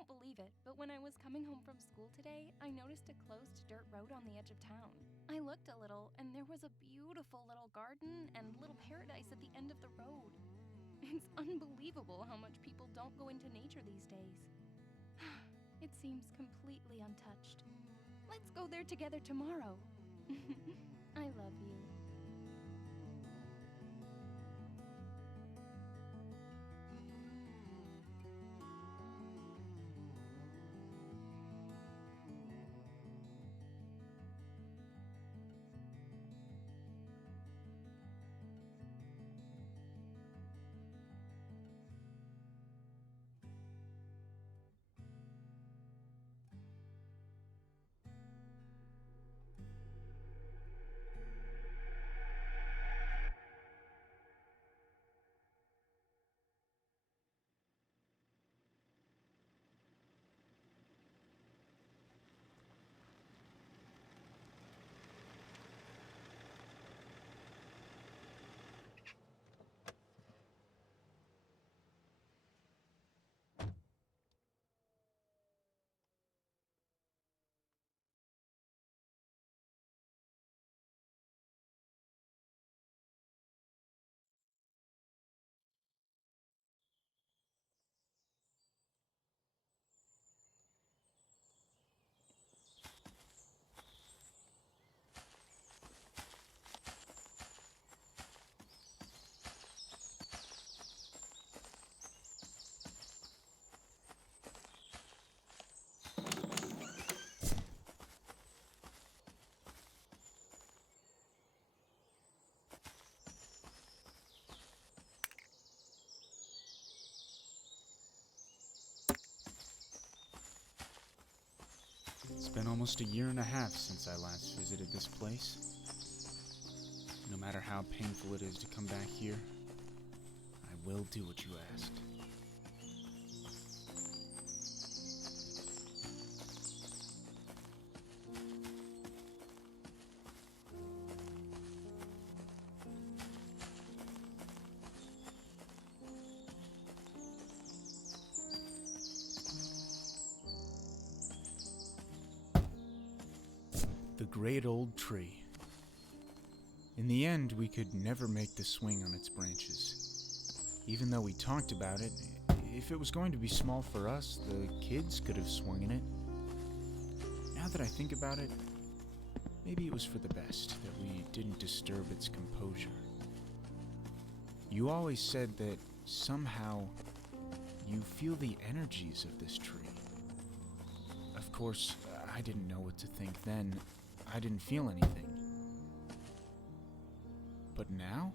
won't believe it, but when I was coming home from school today, I noticed a closed dirt road on the edge of town. I looked a little, and there was a beautiful little garden and little paradise at the end of the road. It's unbelievable how much people don't go into nature these days. It seems completely untouched. Let's go there together tomorrow. I love you. It's been almost a year and a half since I last visited this place. No matter how painful it is to come back here, I will do what you asked. The great old tree. In the end, we could never make the swing on its branches. Even though we talked about it, if it was going to be small for us, the kids could have swung in it. Now that I think about it, maybe it was for the best that we didn't disturb its composure. You always said that somehow you feel the energies of this tree. Of course, I didn't know what to think then. I didn't feel anything. But now,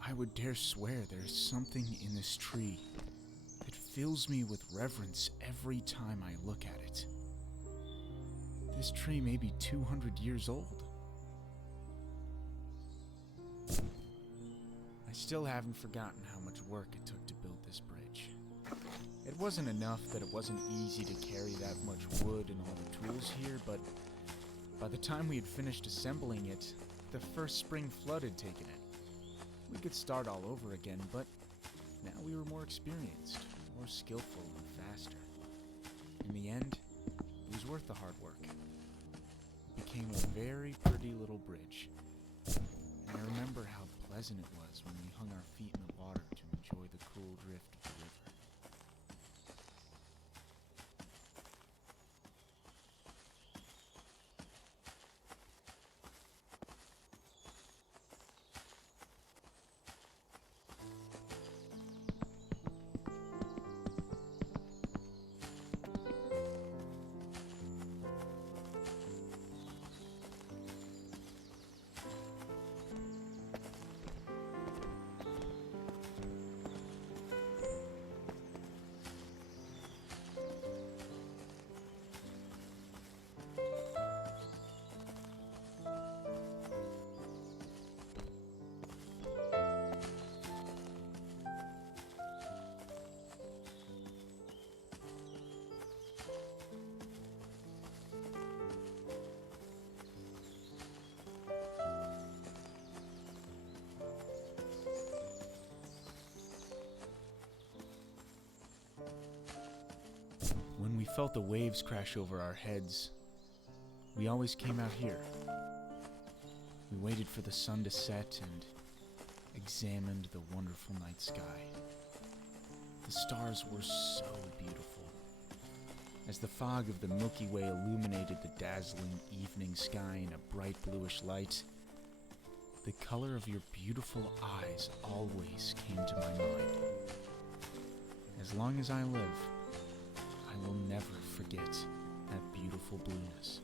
I would dare swear there's something in this tree that fills me with reverence every time I look at it. This tree may be 200 years old. I still haven't forgotten how much work it took to build this bridge. It wasn't enough that it wasn't easy to carry that much wood and all the tools here, but by the time we had finished assembling it, the first spring flood had taken it. We could start all over again, but now we were more experienced, more skillful, and faster. In the end, it was worth the hard work. It became a very pretty little bridge. And I remember how pleasant it was when we hung our feet in the water to enjoy the cool drift of the river. felt the waves crash over our heads, we always came out here. We waited for the sun to set and examined the wonderful night sky. The stars were so beautiful. As the fog of the Milky Way illuminated the dazzling evening sky in a bright bluish light, the color of your beautiful eyes always came to my mind. As long as I live, I will never forget that beautiful blueness.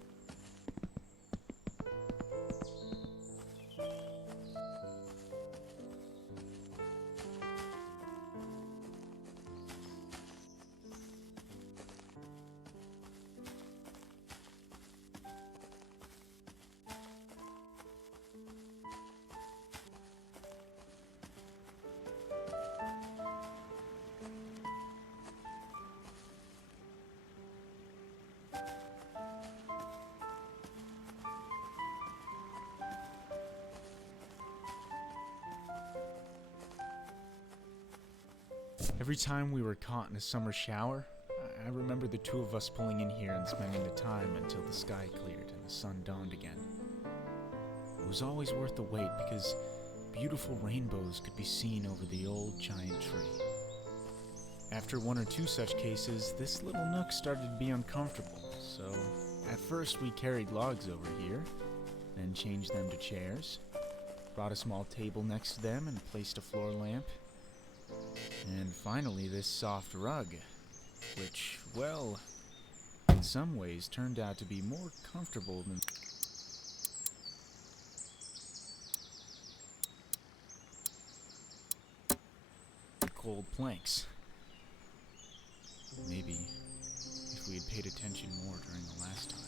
Every time we were caught in a summer shower, I remember the two of us pulling in here and spending the time until the sky cleared and the sun dawned again. It was always worth the wait because beautiful rainbows could be seen over the old giant tree. After one or two such cases, this little nook started to be uncomfortable, so at first we carried logs over here, then changed them to chairs, brought a small table next to them and placed a floor lamp, and finally this soft rug, which, well, in some ways turned out to be more comfortable than cold planks. Maybe if we had paid attention more during the last time.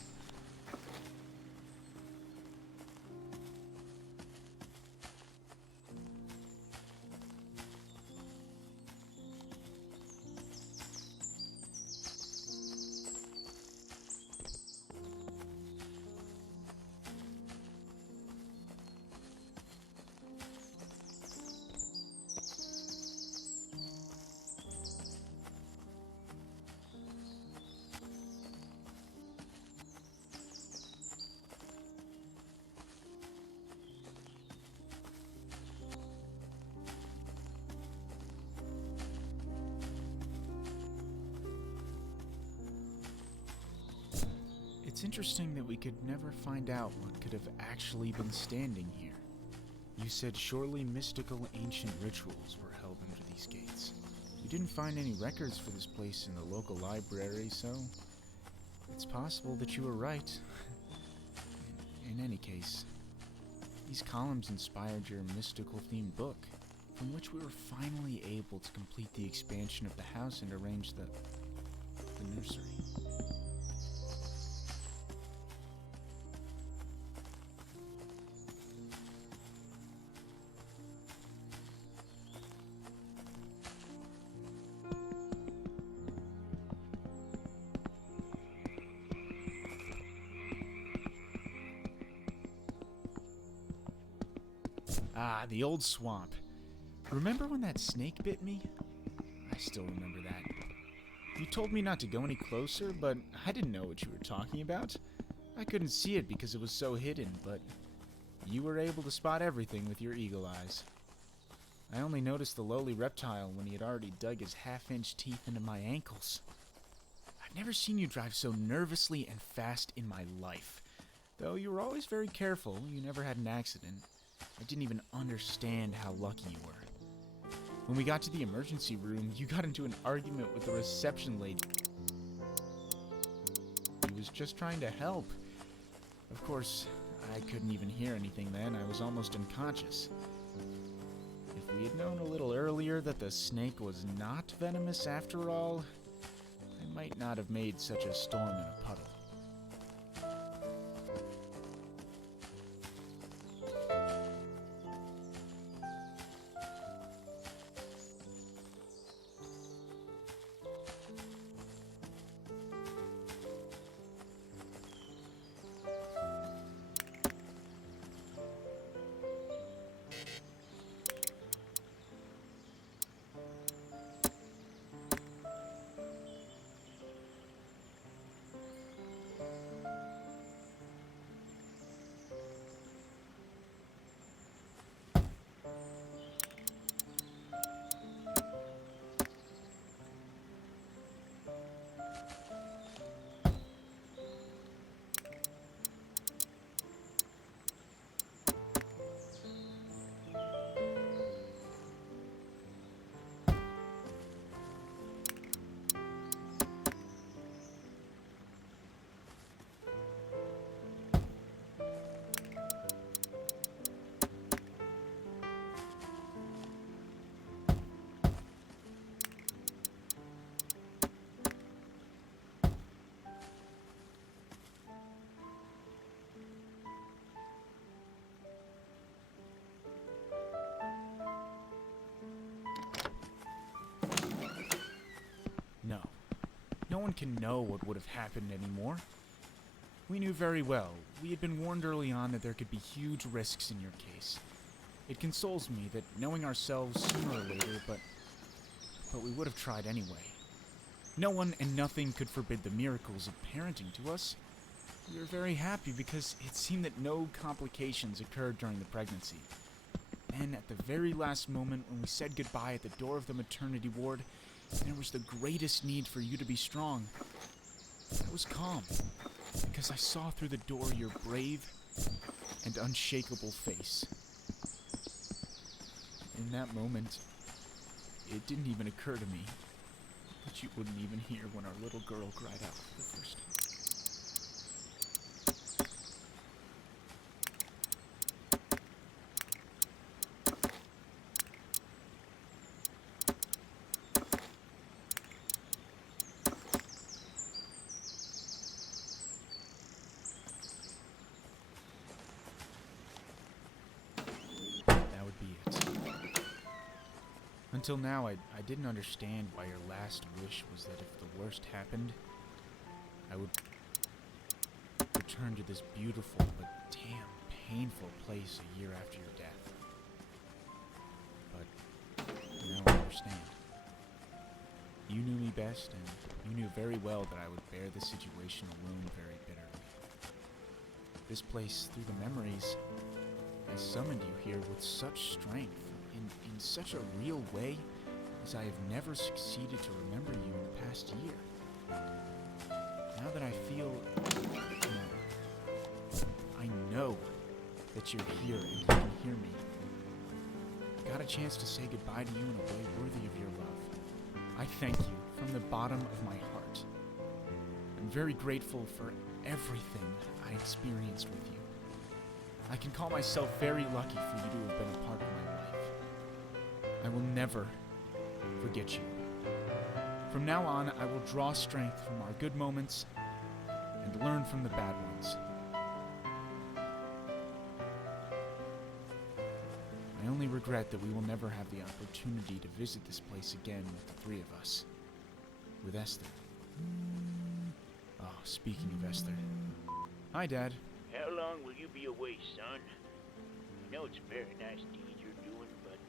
It's interesting that we could never find out what could have actually been standing here. You said surely mystical ancient rituals were held under these gates. We didn't find any records for this place in the local library, so it's possible that you were right. In any case, these columns inspired your mystical-themed book, from which we were finally able to complete the expansion of the house and arrange the nursery. Ah, the old swamp. Remember when that snake bit me? I still remember that. You told me not to go any closer, but I didn't know what you were talking about. I couldn't see it because it was so hidden, but you were able to spot everything with your eagle eyes. I only noticed the lowly reptile when he had already dug his half-inch teeth into my ankles. I've never seen you drive so nervously and fast in my life. Though you were always very careful, you never had an accident. I didn't even understand how lucky you were. When we got to the emergency room, you got into an argument with the reception lady. He was just trying to help. Of course, I couldn't even hear anything then. I was almost unconscious. If we had known a little earlier that the snake was not venomous after all, I might not have made such a storm in a puddle. one can know what would have happened anymore. We knew very well. We had been warned early on that there could be huge risks in your case. It consoles me that knowing ourselves sooner or later, but we would have tried anyway. No one and nothing could forbid the miracles of parenting to us. We were very happy because it seemed that no complications occurred during the pregnancy. Then, at the very last moment when we said goodbye at the door of the maternity ward, there was the greatest need for you to be strong. I was calm, because I saw through the door your brave and unshakable face. In that moment, it didn't even occur to me that you wouldn't even hear when our little girl cried out for the first time. That would be it. Until now, I didn't understand why your last wish was that if the worst happened, I would return to this beautiful but damn painful place a year after your death. But now I understand. You knew me best, and you knew very well that I would bear the situation alone very bitterly. This place, through the memories, has summoned you here with such strength, in such a real way, as I have never succeeded to remember you in the past year. Now that I feel... I know that you're here and you can hear me. I got a chance to say goodbye to you in a way worthy of your love. I thank you from the bottom of my heart. I'm very grateful for everything I experienced with you. I can call myself very lucky for you to have been a part of my life. I will never forget you. From now on, I will draw strength from our good moments and learn from the bad ones. I only regret that we will never have the opportunity to visit this place again with the three of us. With Esther. Oh, speaking of Esther. Hi, Dad. How long will you be away, son? I know it's a very nice deed you're doing, but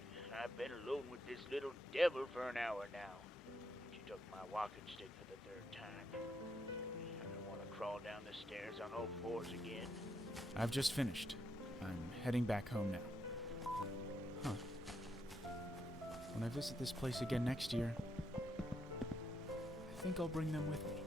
I've been alone with this little devil for an hour now. She took my walking stick for the third time. I don't want to crawl down the stairs on all fours again. I've just finished. I'm heading back home now. Huh. When I visit this place again next year, I think I'll bring them with me.